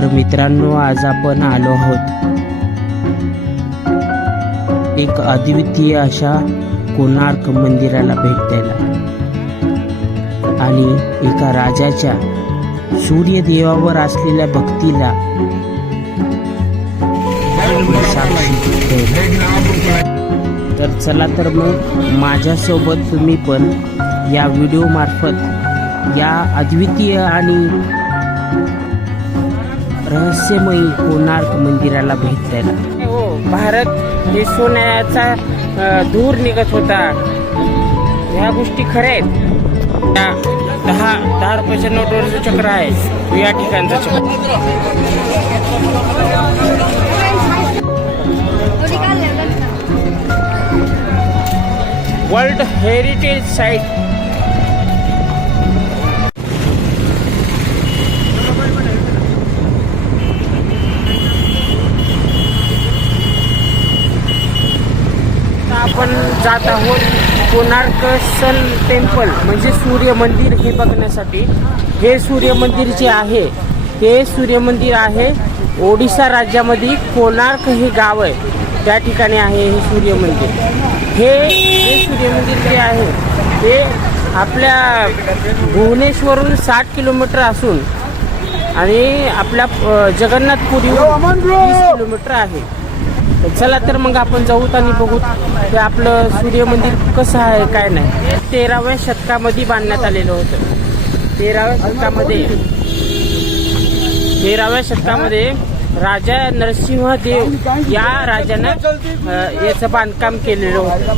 तर मित्रांनो, आज आपण आलो आहोत एक अद्वितीय अशा कोणार्क मंदिराला भेट द्यायला आणि एका राजाच्या सूर्यदेवावर असलेल्या भक्तीला साक्षी द्यायला. तर चला तर मग माझ्यासोबत तुम्ही पण या व्हिडिओ मार्फत या अद्वितीय आणि रहस्यमयी कोणार्क मंदिराला भेट द्यायला. हो, भारत हे सोन्याचा धूर निघत होता, ह्या गोष्टी खऱ्या आहेत. त्या दहा रुपयाच्या नोटवरचं चक्र आहे या ठिकाणचं चक्र. World heritage site. आपण जात आहोत कोणार्क सन टेम्पल म्हणजे सूर्य मंदिर हे बघण्यासाठी. हे सूर्य मंदिर जे आहे ते सूर्य मंदिर आहे ओडिशा राज्यामध्ये कोणार्क हे गाव आहे त्या ठिकाणी आहे हे सूर्य मंदिर. हे सूर्य मंदिर जे आहे ते आपल्या भुवनेश्वरून 60 किलोमीटर असून आणि आपल्या जगन्नाथपुरीहून 20 किलोमीटर आहे. चला तर मग आपण जाऊ आणि बघू ते आपलं सूर्य मंदिर कसं आहे काय नाही. 13व्या शतकामध्ये बांधण्यात आलेलं होतं. 13व्या शतकामध्ये राजा नरसिंहदेव या राजानं याचं बांधकाम केलेलं होतं.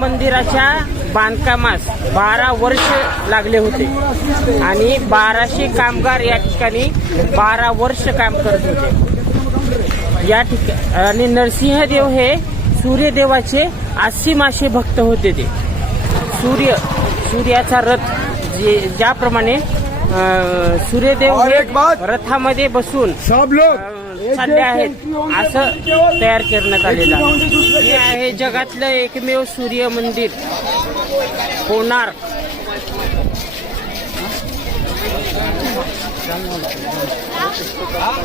मंदिराच्या बांधकामास 12 वर्ष लागले होते आणि 1200 कामगार या ठिकाणी 12 वर्ष काम करत होते या ठिकाणी. आणि नरसिंहदेव हे सूर्यदेवाचे असीमाशे भक्त होते. ते सूर्याचा रथ ज्याप्रमाणे सूर्यदेव हे रथामध्ये बसून चालले आहेत असं तयार करण्यात आलेलं आहे. हे आहे जगातलं एकमेव सूर्य मंदिर कोणार्क.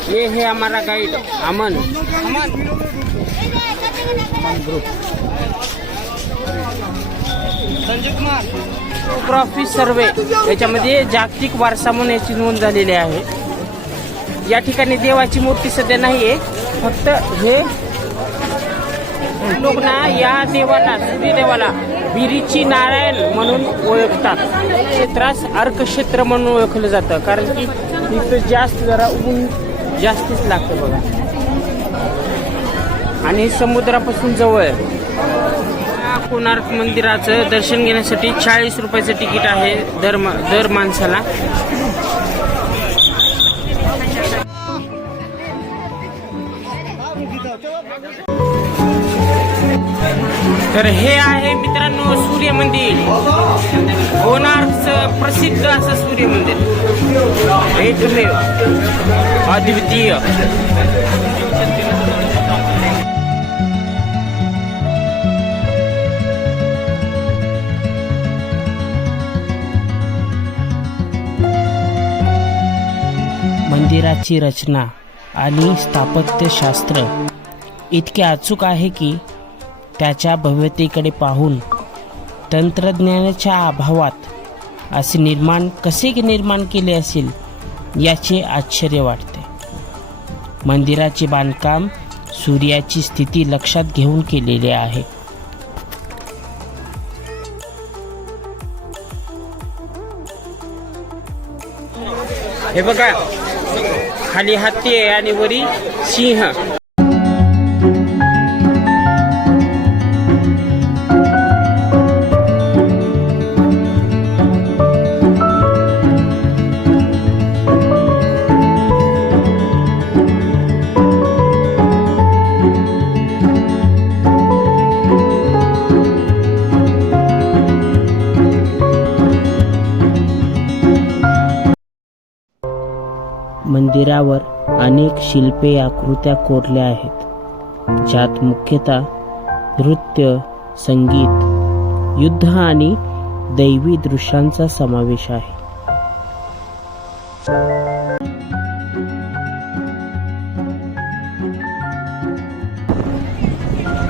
ये है हमारा guide Aman group. Sanjay Kumar geography survey याच्यामध्ये जागतिक वारसा म्हणून याची नोंद झालेली आहे. या ठिकाणी देवाची मूर्ती सध्या नाहीये, फक्त हे लोक ना या देवाला सूर्यदेवाला बिरीची नारायण म्हणून ओळखतात. क्षेत्रास अर्क क्षेत्र म्हणून ओळखलं जातं कारण की इथं जास्त जरा ऊन जास्तीच लागतं बघा आणि समुद्रापासून जवळ आहे. कोणार्क मंदिराचं दर्शन घेण्यासाठी 40 रुपयाचं तिकीट आहे दर माणसाला. तर हे आहे मित्रांनो सूर्य मंदिर, कोणार्कचं प्रसिद्ध असं सूर्य मंदिर, एकमेव अद्वितीय. मंदिराची रचना आणि स्थापत्यशास्त्र इतके अचूक आहे की त्याच्या भव्यतेकडे पाहून तंत्रज्ञानाच्या अभावात असे कसे निर्माण केले असेल याचे आश्चर्य वाटते. मंदिराचे बांधकाम सूर्याची स्थिती लक्षात घेऊन केलेले आहे. हे बघा, खाली हत्ती आहे आणि वरी सिंह. मंदिरावर अनेक शिल्पे आकृत्या कोरल्या आहेत, ज्यात मुख्यतः नृत्य, संगीत, युद्ध आणि दैवी दृश्यांचा समावेश आहे.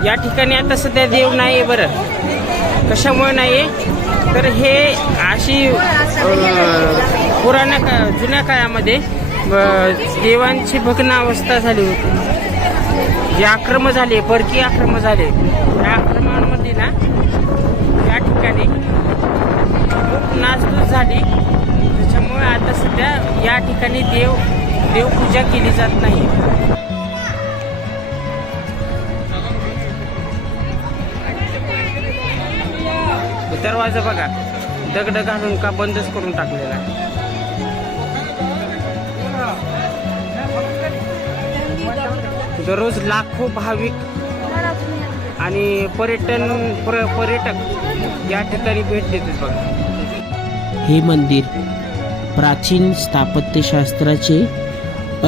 या ठिकाणी आता सध्या देव नाही आहे. बरं कशामुळे नाही आहे तर हे अशी जुन्या काळामध्ये देवांची भग्न अवस्था झाली होती. जे आक्रमण झाले, परकीय आक्रमण झाले, या आक्रमणामध्ये ना या ठिकाणी खूप नासधूस झाली. त्याच्यामुळे आता सध्या या ठिकाणी देवपूजा केली जात नाही. दरवाजा बघा दगड घालून का बंदच करून टाकलेला आहे. दररोज लाखो भाविक आणि पर्यटक या ठिकाणी भेट देतात बघा. हे मंदिर प्राचीन स्थापत्यशास्त्राचे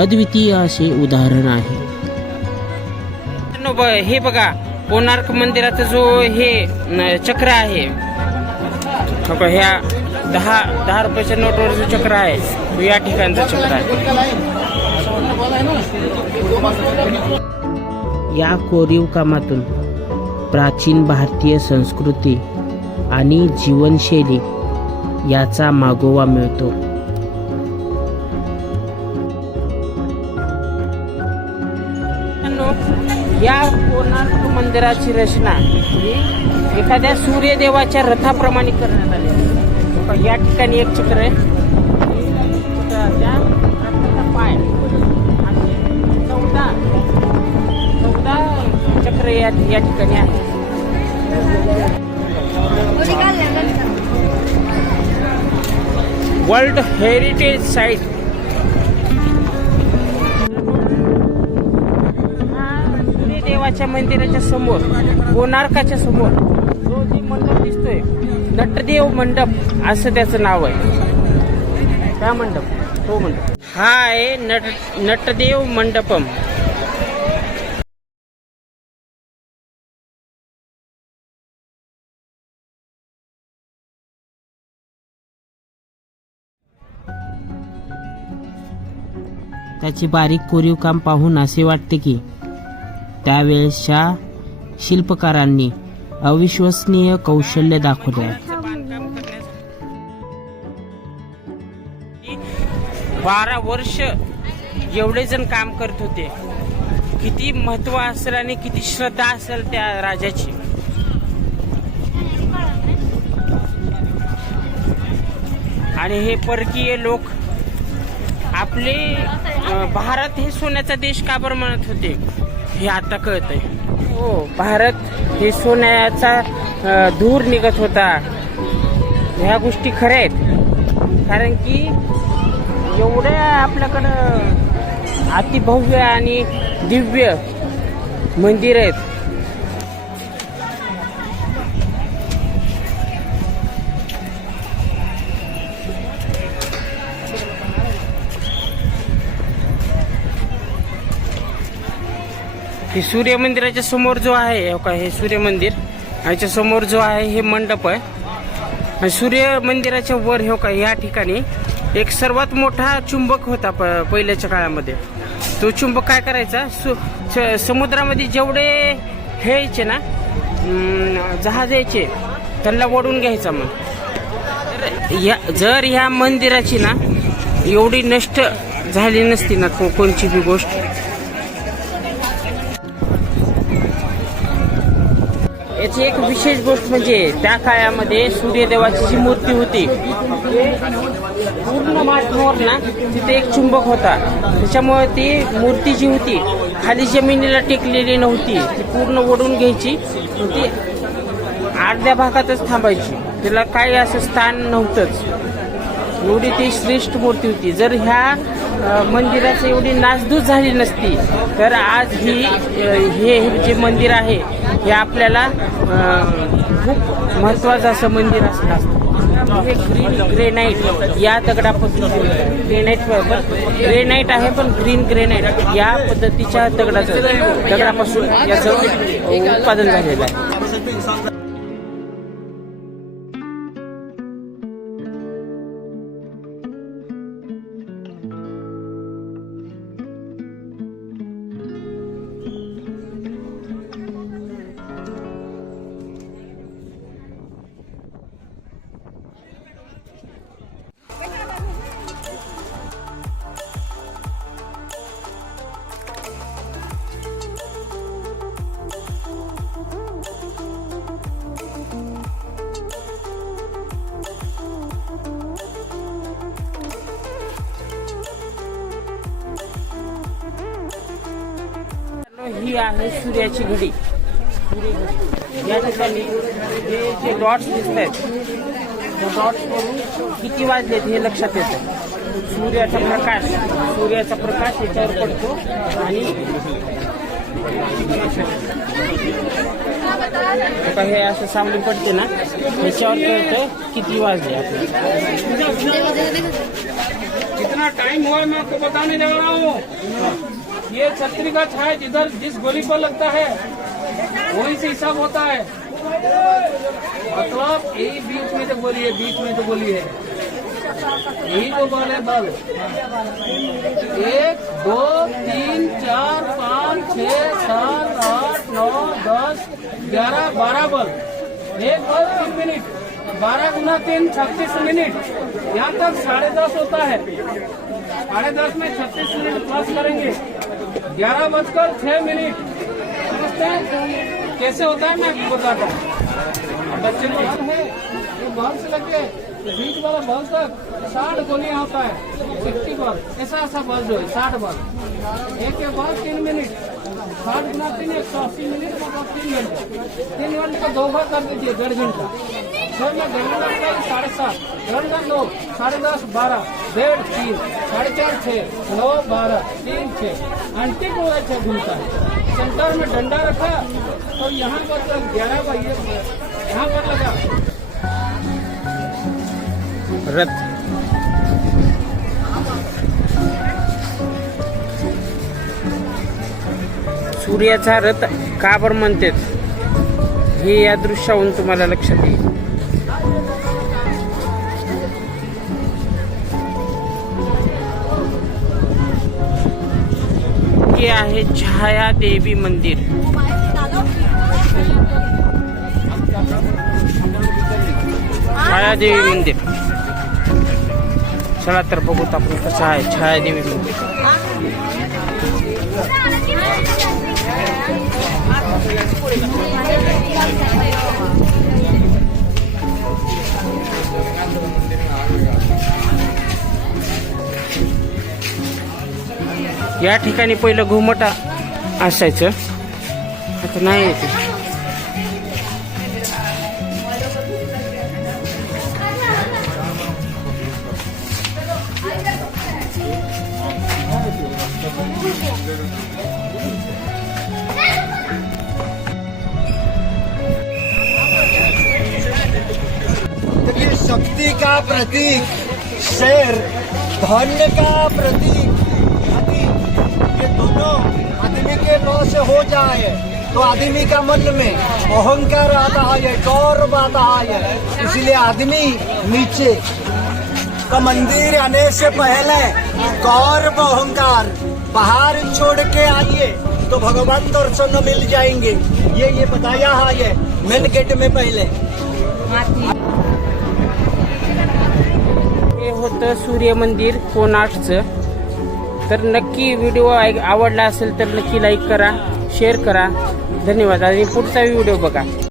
अद्वितीय असे उदाहरण आहे. हे बघा कोणार्क मंदिराचा जो हे चक्र आहे, ह्या 10 रुपयाच्या नोटवर जो चक्र आहे तो या ठिकाणचा चक्र आहे. या कोरीव कामातून प्राचीन भारतीय संस्कृती आणि जीवनशैली याचा मागोवा मिळतो. या कोणार्क मंदिराची रचना ही एखाद्या सूर्यदेवाच्या रथाप्रमाणे करण्यात आली. या ठिकाणी एक चक्र आहे, त्या रथाचा पाय आणि 14 चक्र या ठिकाणी आहे. World heritage site. देवाच्या मंदिराच्या समोर, कोणार्काच्या समोर जो जी मंडप दिसतोय, नटदेव मंडप असं त्याचं नाव आहे. त्या मंडप, तो मंडप हा आहे नटदेव मंडपम. त्याचे बारीक कोरीव काम पाहून असे वाटते की त्यावेळेसच्या शिल्पकारांनी अविश्वसनीय कौशल्य दाखवले आहे. 12 वर्ष एवढे जण काम करत होते. किती महत्व असेल आणि किती श्रद्धा असेल त्या राजाची. आणि हे परकीय लोक आपले भारत हे सोन्याचा देश का बरं म्हणत होते हे आता कळतंय. हो, भारत हे सोन्याचा धूर निघत होता. ह्या गोष्टी खऱ्या आहेत, कारण की एवढ्या आपल्याकडं अतिभव्य आणि दिव्य मंदिर आहेत. हे सूर्य मंदिराच्या समोर जो आहे का, हे सूर्य मंदिर ह्याच्या समोर जो आहे हे मंडप आहे. आणि सूर्य मंदिराच्या वर हो का या ठिकाणी एक सर्वात मोठा चुंबक होता पहिल्याच्या काळामध्ये. तो चुंबक काय करायचा, समुद्रामध्ये जेवढे हे यायचे ना जहाज यायचे त्यांना ओढून घ्यायचा. मग जर ह्या मंदिराची ना एवढी नष्ट झाली नसती ना कोणची बी गोष्ट, याची एक विशेष गोष्ट म्हणजे त्या काळामध्ये सूर्यदेवाची जी मूर्ती होती पूर्ण मातीवर ना तिथे एक चुंबक होता. त्याच्यामुळे ती मूर्ती जी होती खाली जमिनीला टेकलेली नव्हती, ती पूर्ण ओढून घ्यायची, ती अर्ध्या भागातच थांबायची, तिला काही असं स्थान नव्हतंच. एवढी ती श्रेष्ठ मूर्ती होती. जर ह्या मंदिराची एवढी नासधूस झाली नसती तर आज हे जे मंदिर आहे हे आपल्याला खूप महत्त्वाचं असं मंदिर असलं असतं. हे ग्रीन ग्रेनाईट या दगडापासून, ग्रेनाईट आहे पण ग्रीन ग्रेनाईट या पद्धतीच्या दगडापासून याचं उत्पादन झालेलं आहे. ही आहे सूर्याची घडी. या ठिकाणी हे जे डॉट्स दिसत आहेत त्या डॉट्सवरून किती वाजलेत हे लक्षात येतं. सूर्याचा प्रकाश याच्यावर पडतो आणि हे असं सावली पडते ना, याच्यावर कळतं किती वाजले आपल्याला. कितना टाइम हुआ मैं आपको बताने जा रहा हूँ. ये छतरी का छाया जिधर जिस गोली पर लगता है वही से हिसाब होता है. मतलब यही बीच में तो गोली है, यही तो बल है. बल 1 2 3 4 5 6 7 8 9 10 11 12 बल. एक बल 3 मिनट, 12 गुना 3 36 मिनट. यहाँ तक 10:30 होता है. 10:30 में 36 मिनट प्लस करेंगे. 11:06 समझते हैं कैसे होता है, मैं आपको बताता हूँ. बच्चे को है ये बॉल से लगे बीच वाला बॉल तक 60 गोलियां होता है. 60 बॉल ऐसा बॉल जो है 60 बॉल. एक बॉल 3 मिनट, 60 गुना 3 180 मिनट, मतलब 3 घंटे. 3 घंटे का 2 बार कर दीजिए, 1.5 घंटा. सर मैं 1.5 घंटा 7:30, 1.5 2 10:30 12 1.5 3 4:30 6 9 12 3 6 अंटे को अच्छा घूमता है. सेंटर में डंडा रखा और यहाँ पर 11 बजे यहाँ पर लगा रथ. सूर्याचा रथ का बरं म्हणतात हे या दृश्यावरून तुम्हाला लक्षात येईल. हे आहे छायादेवी मंदिर. छायादेवी मंदिर. चला तर बघूत आपण कसं आहे छायादेवी मंदिर. या ठिकाणी पहिलं घुमट असायचं, आता नाही येते. ये शक्ति का प्रतीक, शेर धन्य का प्रतीक. ये दोनों आदमी के नौ से हो जाए तो आदमी का मन में अहंकार आता है, गौरव आता है. इसलिए आदमी नीचे का मंदिर आने से पहले गौरव अहंकार बाहर छोड़ के आइए तो भगवान दर्शन मिल जाएंगे. ये बताया है ये मेन गेट में पहले. हे होतं सूर्य मंदिर कोणार्कचं. तर नक्की व्हिडिओ आवडला असेल तर नक्की लाईक करा, शेअर करा. धन्यवाद आणि पुढचा व्हिडिओ बघा.